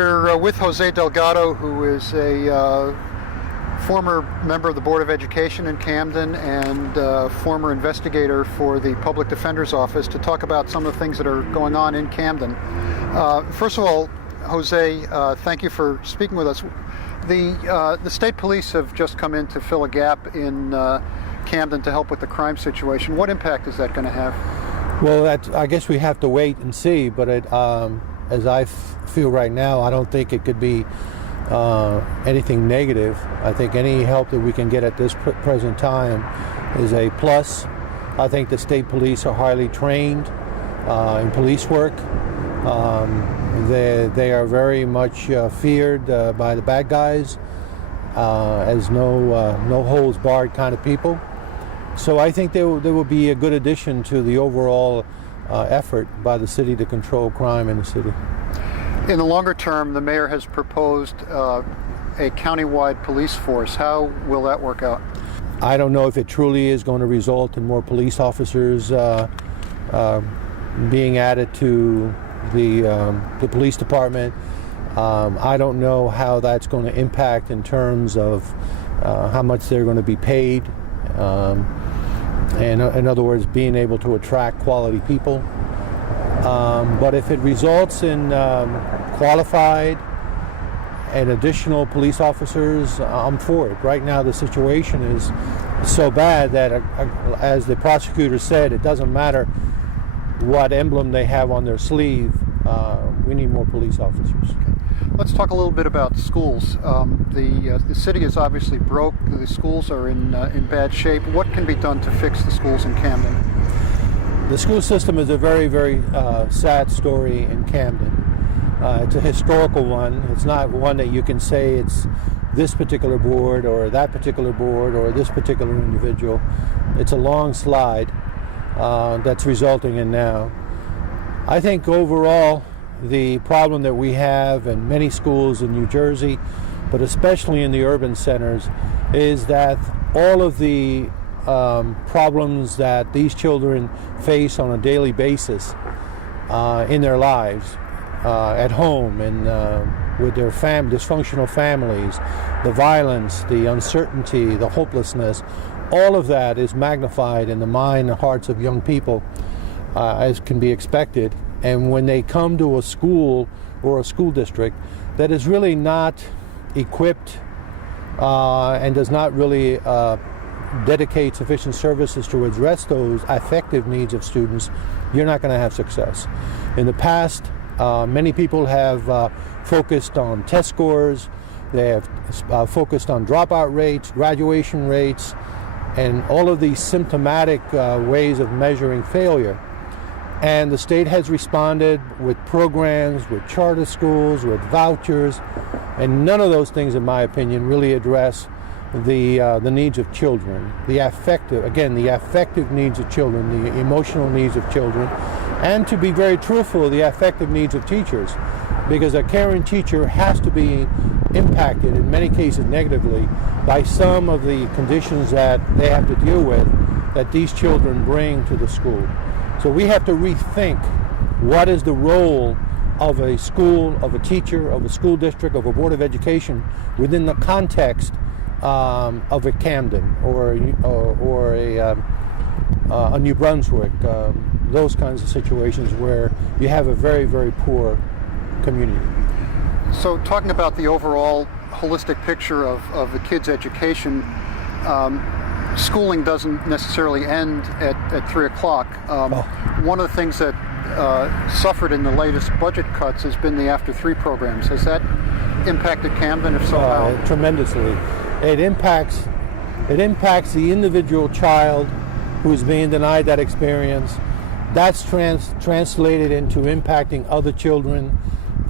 We're with Jose Delgado, who is a former member of the Board of Education in Camden and former investigator for the Public Defender's Office, to talk about some of the things that are going on in Camden. First of all, Jose, thank you for speaking with us. The state police have just come in to fill a gap in Camden to help with the crime situation. What impact is that going to have? Well, I guess we have to wait and see, but as I feel right now, I don't think it could be anything negative. I think any help that we can get at this present time is a plus. I think the state police are highly trained in police work. They are very much feared by the bad guys as no holds barred kind of people. So I think there will be a good addition to the overall effort by the city to control crime in the city. In the longer term, the mayor has proposed a countywide police force. How will that work out? I don't know if it truly is going to result in more police officers being added to the police department. I don't know how that's going to impact in terms of how much they're going to be paid. And in other words, being able to attract quality people. But if it results in qualified and additional police officers, I'm for it. Right now the situation is so bad that, as the prosecutor said, it doesn't matter what emblem they have on their sleeve. We need more police officers. Okay. Let's talk a little bit about schools. The city is obviously broke. The schools are in bad shape. What can be done to fix the schools in Camden? The school system is a very, very sad story in Camden. It's a historical one. It's not one that you can say it's this particular board or that particular board or this particular individual. It's a long slide that's resulting in now. I think overall the problem that we have in many schools in New Jersey, but especially in the urban centers, is that all of the problems that these children face on a daily basis in their lives, at home and with their dysfunctional families, the violence, the uncertainty, the hopelessness, all of that is magnified in the mind and hearts of young people, as can be expected. And when they come to a school or a school district that is really not equipped and does not really dedicate sufficient services to address those affective needs of students, you're not going to have success. In the past, many people have focused on test scores, they have focused on dropout rates, graduation rates, and all of these symptomatic ways of measuring failure. And the state has responded with programs, with charter schools, with vouchers, and none of those things, in my opinion, really address the needs of children, the affective needs of children, the emotional needs of children, and, to be very truthful, the affective needs of teachers, because a caring teacher has to be impacted, in many cases negatively, by some of the conditions that they have to deal with that these children bring to the school. So we have to rethink what is the role of a school, of a teacher, of a school district, of a board of education within the context of a Camden or a New Brunswick, those kinds of situations where you have a very, very poor community. So talking about the overall holistic picture of the kids' education, schooling doesn't necessarily end at 3 o'clock. One of the things that suffered in the latest budget cuts has been the after 3 programs. Has that impacted Camden? If so, how? Tremendously. It impacts the individual child who is being denied that experience. That's translated into impacting other children.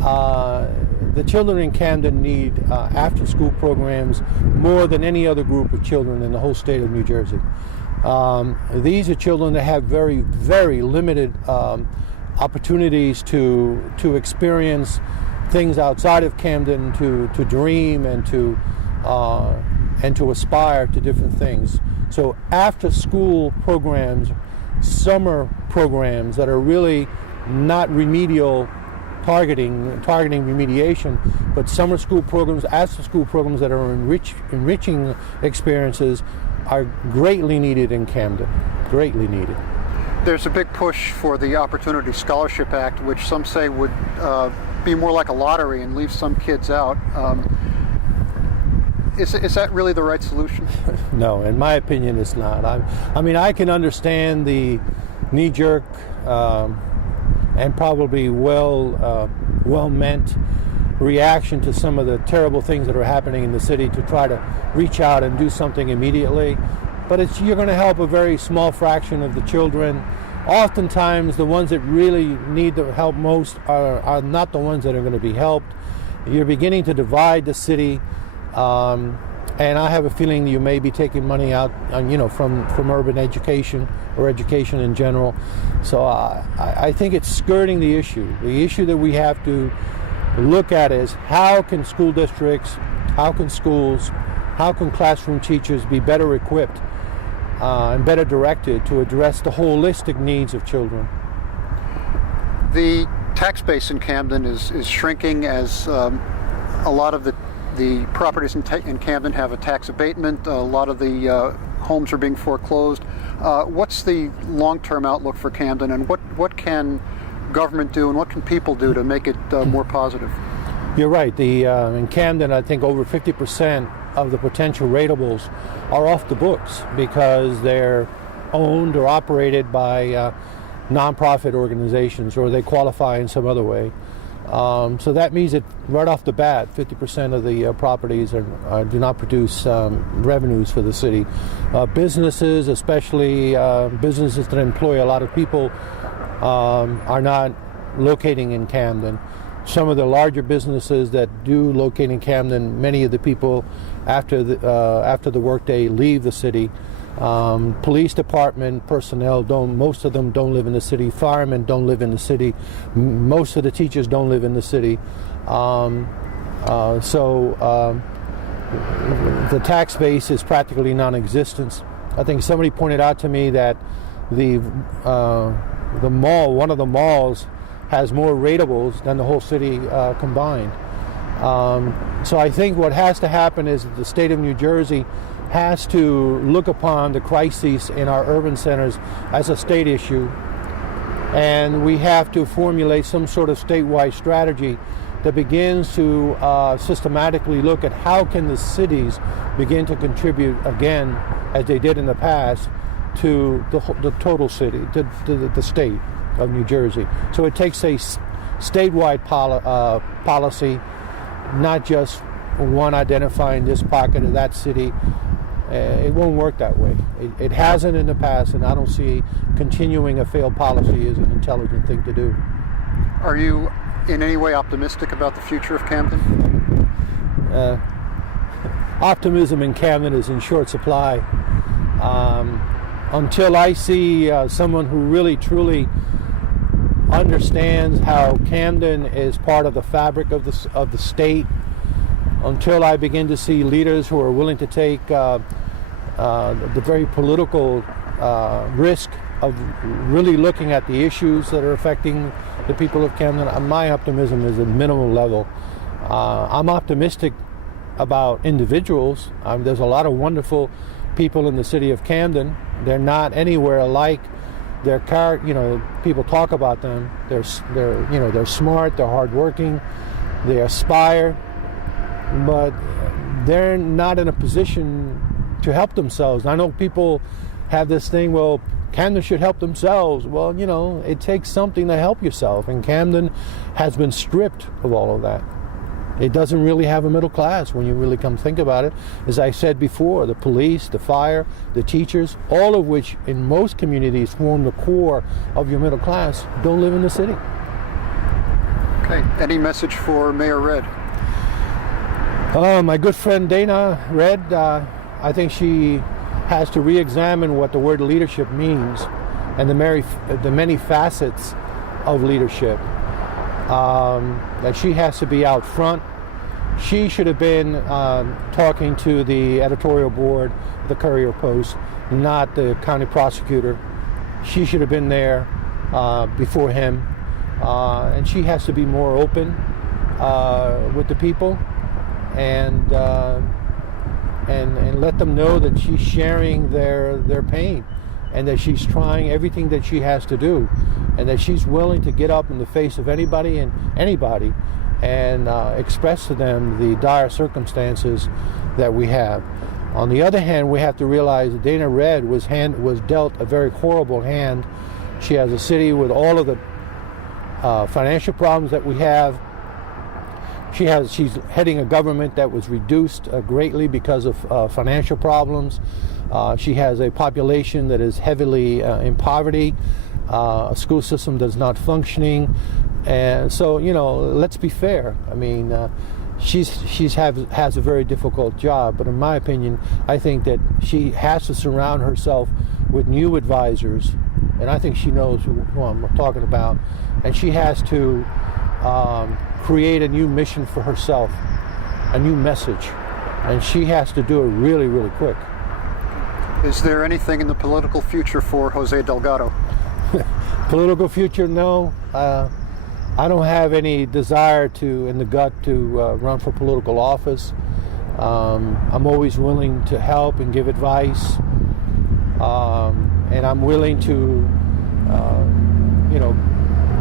The children in Camden need after-school programs more than any other group of children in the whole state of New Jersey. These are children that have very, very limited opportunities to experience things outside of Camden, to dream and to aspire to different things. So after-school programs, summer programs that are really not remedial targeting remediation, but summer school programs, after school programs that are enriching experiences are greatly needed in Camden, greatly needed. There's a big push for the Opportunity Scholarship Act, which some say would be more like a lottery and leave some kids out. Is that really the right solution? No, in my opinion, it's not. I mean, I can understand the knee-jerk and probably well-meant reaction to some of the terrible things that are happening in the city to try to reach out and do something immediately. But you're going to help a very small fraction of the children. Oftentimes, the ones that really need the help most are not the ones that are going to be helped. You're beginning to divide the city. And I have a feeling you may be taking money out, from urban education or education in general. So I think it's skirting the issue. The issue that we have to look at is how can school districts, how can schools, how can classroom teachers be better equipped and better directed to address the holistic needs of children. The tax base in Camden is shrinking as a lot of the properties in Camden have a tax abatement. A lot of the homes are being foreclosed. What's the long-term outlook for Camden, and what can government do and what can people do to make it more positive? You're right. In Camden, I think over 50% of the potential rateables are off the books because they're owned or operated by nonprofit organizations, or they qualify in some other way. So that means that right off the bat, 50% of the properties do not produce revenues for the city. Businesses, especially businesses that employ a lot of people, are not locating in Camden. Some of the larger businesses that do locate in Camden, many of the people after the workday leave the city. Police department personnel most of them don't live in the city. Firemen don't live in the city. Most of the teachers don't live in the city. So the tax base is practically non-existent. I think somebody pointed out to me that the mall, one of the malls, has more rateables than the whole city combined. So I think what has to happen is that the state of New Jersey has to look upon the crises in our urban centers as a state issue, and we have to formulate some sort of statewide strategy that begins to systematically look at how can the cities begin to contribute again, as they did in the past, to the total city, to the state of New Jersey. So it takes a statewide policy, not just one identifying this pocket of that city. It won't work that way. It hasn't in the past, and I don't see continuing a failed policy as an intelligent thing to do. Are you in any way optimistic about the future of Camden? Optimism in Camden is in short supply. Until I see someone who really truly understands how Camden is part of the fabric of the state, until I begin to see leaders who are willing to take the very political risk of really looking at the issues that are affecting the people of Camden, my optimism is at minimal level. I'm optimistic about individuals. There's a lot of wonderful people in the city of Camden. They're not anywhere alike. People talk about them. They're smart. They're hardworking. They aspire, but they're not in a position to help themselves. I know people have this thing, well, Camden should help themselves. Well, it takes something to help yourself, and Camden has been stripped of all of that. It doesn't really have a middle class when you really come think about it. As I said before, the police, the fire, the teachers, all of which in most communities form the core of your middle class, don't live in the city. Okay. Any message for Mayor Redd? My good friend Dana Redd, I think she has to re-examine what the word leadership means and the many facets of leadership. That she has to be out front. She should have been talking to the editorial board, the Courier Post, not the county prosecutor. She should have been there before him. and she has to be more open with the people, and let them know that she's sharing their pain, and that she's trying everything that she has to do, and that she's willing to get up in the face of anybody and express to them the dire circumstances that we have. On the other hand, we have to realize that Dana Red was dealt a very horrible hand. She has a city with all of the financial problems that we have. She's heading a government that was reduced greatly because of financial problems. She has a population that is heavily in poverty. A school system that's not functioning, and so let's be fair. I mean, she has a very difficult job, but in my opinion, I think that she has to surround herself with new advisors, and I think she knows who I'm talking about, and she has to create a new mission for herself, a new message, and she has to do it really, really quick. Is there anything in the political future for Jose Delgado? Political future, no. I don't have any desire in the gut to run for political office. I'm always willing to help and give advice, and I'm willing to,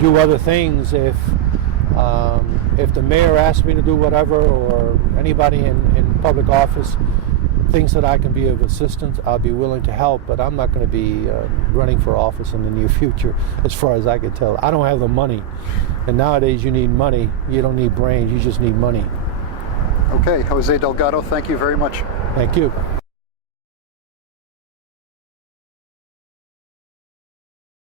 do other things if the mayor asks me to do whatever, or anybody in public office thinks that I can be of assistance, I'll be willing to help, but I'm not going to be running for office in the near future, as far as I can tell. I don't have the money, and nowadays you need money. You don't need brains, you just need money. Okay, Jose Delgado, thank you very much. Thank you.